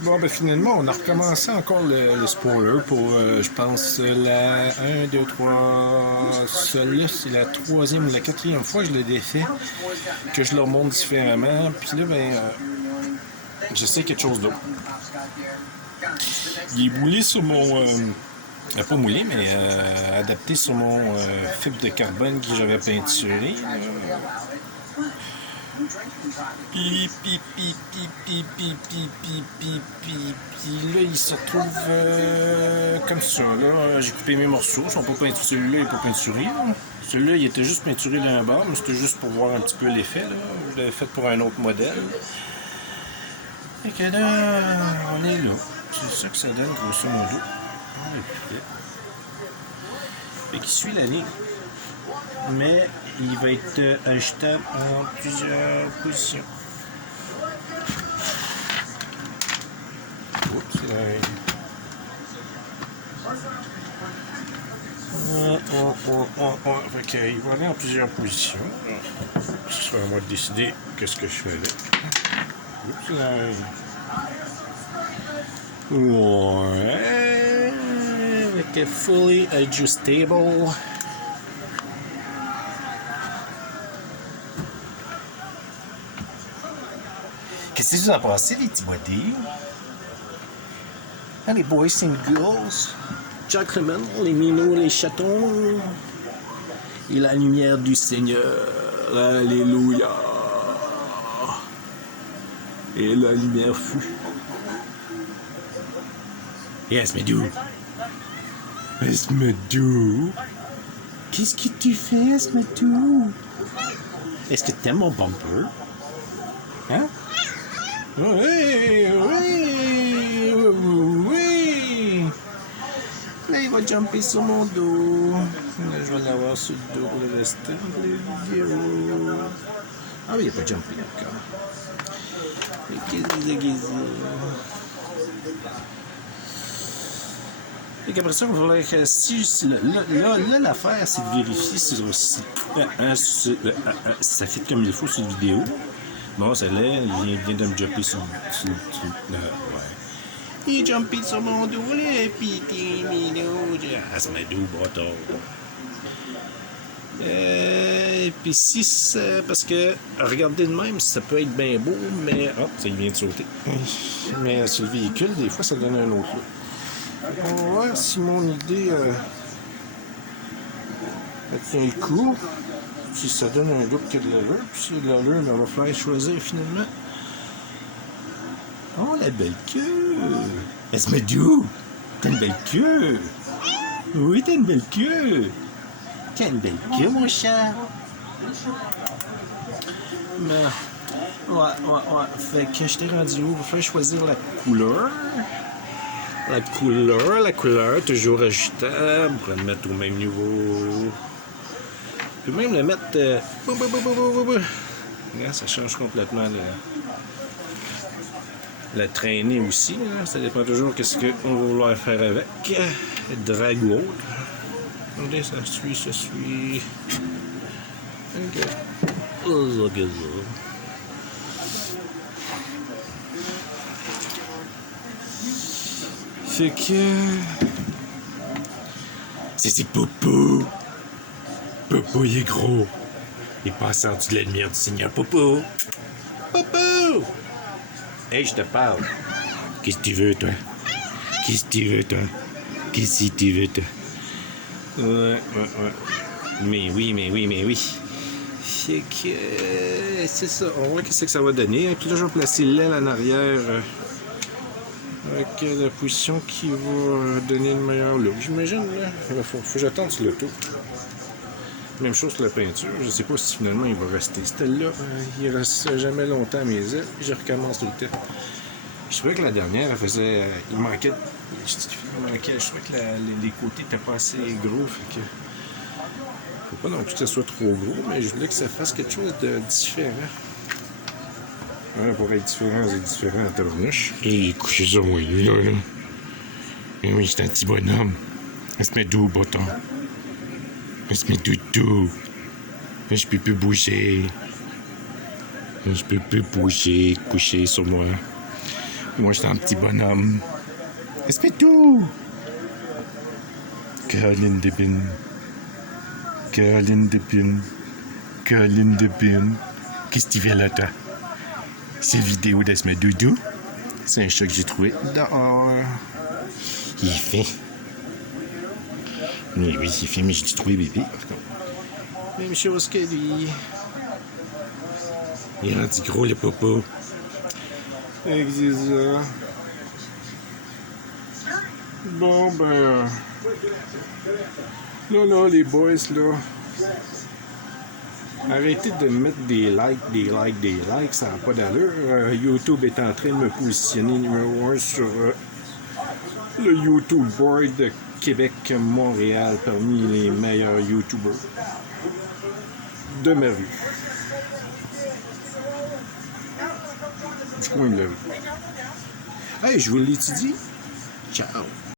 Bon, ben finalement, on a recommencé encore le spoiler pour, je pense, la 1, 2, 3. Celle-là, c'est la troisième ou la quatrième fois que je l'ai défait, que je le remonte différemment. Puis là, ben, j'essaie quelque chose d'autre. Il est moulé sur mon. Pas moulé, mais adapté sur mon fibre de carbone que j'avais peinturé. Puis là, il se retrouve comme ça. Là, j'ai coupé mes morceaux. Ils sont pas peinturés. Celui-là n'est pas peinturé. Là. Celui-là, il était juste peinturé d'un bord, mais c'était juste pour voir un petit peu l'effet. Là. Je l'avais fait pour un autre modèle. Et que là, on est là. C'est ça que ça donne, grosso modo. Fait qu'il suit la ligne. Mais il va être ajustable en plusieurs positions. Oups, Fait qu'il va aller en plusieurs positions. Ce sera à moi de décider qu'est-ce que je fais là. Oups, ouais. Avec fully adjustable. Qu'est-ce que vous en pensez, les petits bodés? Hein, les boys and girls? Gentlemen, les minots, les chatons. Et la lumière du Seigneur. Alléluia. Et la lumière fut. Yes, Medou. Yes, Medou. Qu'est-ce que tu fais, Medou? Est-ce que t'aimes mon bumper? Hein? Oui, oui, oui. Là, il va jumper sur mon dos. Là, je vais l'avoir sur le dos pour le restant de la vidéo. Ah oui, il n'a pas jumpé encore. Et qu'après ça, il faudrait que si là l'affaire, c'est de vérifier si ça fait comme il faut sur la vidéo. Bon, ça l'est, il vient de me jumper sur ouais. Il jumpé sur mon dos, là, pis t'es minot, c'est ma dos, bâtard. Puis si c'est parce que regardez de même, ça peut être bien beau, mais hop, ça vient de sauter. Mais sur le véhicule, des fois, ça donne un autre look. On va voir si mon idée tient le coup, si ça donne un look que de l'allure, puis si l'allure, on va falloir choisir finalement. Oh, la belle queue! Est-ce que Medou? T'as une belle queue! Oui, t'as une belle queue! T'as une belle queue, mon chat! Mais, ouais. Fait que je t'ai rendu où? Il va falloir choisir la couleur. La couleur, toujours ajustable. On va le mettre au même niveau. Puis même le mettre. Là, ça change complètement la traînée aussi. Là. Ça dépend toujours de ce qu'on va vouloir faire avec. Drag ou autre. Regardez, ça suit. Ok. Look at that. Fait que. C'est Popo. Popo, il est gros. Il passe en dessous de la lumière du Seigneur. Popo. Popo. Hey, je te parle. Qu'est-ce que tu veux, toi? Qu'est-ce que tu veux, toi? Ouais. Mais oui. Fait que. C'est ça. On voit qu'est-ce que ça va donner. Puis là, je vais placer l'aile en arrière. Avec la position qui va donner le meilleur look. J'imagine, là. Faut que j'attende sur le tour. Même chose sur la peinture. Je sais pas si finalement il va rester. Celle-là, il reste jamais longtemps à mes ailes. Puis je recommence tout le temps. Je trouvais que la dernière, elle faisait. Il manquait. Je trouvais que les côtés n'étaient pas assez gros. Fait que. Faut pas non plus que ça soit trop gros, mais je voulais que ça fasse quelque chose de différent. Pour être différent, c'est différent à tabarnouche. Et couchez ça, moi, là. Et oui, c'est un petit bonhomme. Elle se met doux, bâton. Elle se met tout. Je peux plus bouger. Coucher sur moi. Moi, j'étais un petit bonhomme. Est-ce tout? Caroline Debin. Caroline Debin. Caroline Debin. Qu'est-ce que tu fais là, toi? C'est vidéo de ce doudou. C'est un chat que j'ai trouvé dehors. Il est fait. Oui, il est fait, mais j'ai trouvé bébé. Même chose que lui. Il est rendu gros, le popo. C'est ça. Bon, ben... Là, les boys, là... Arrêtez de mettre des likes, ça n'a pas d'allure. YouTube est en train de me positionner numéro 1 sur le YouTube Board de Québec-Montréal parmi les meilleurs YouTubers de ma rue. Du coin de la rue. Hey, je vous l'étudie. Ciao!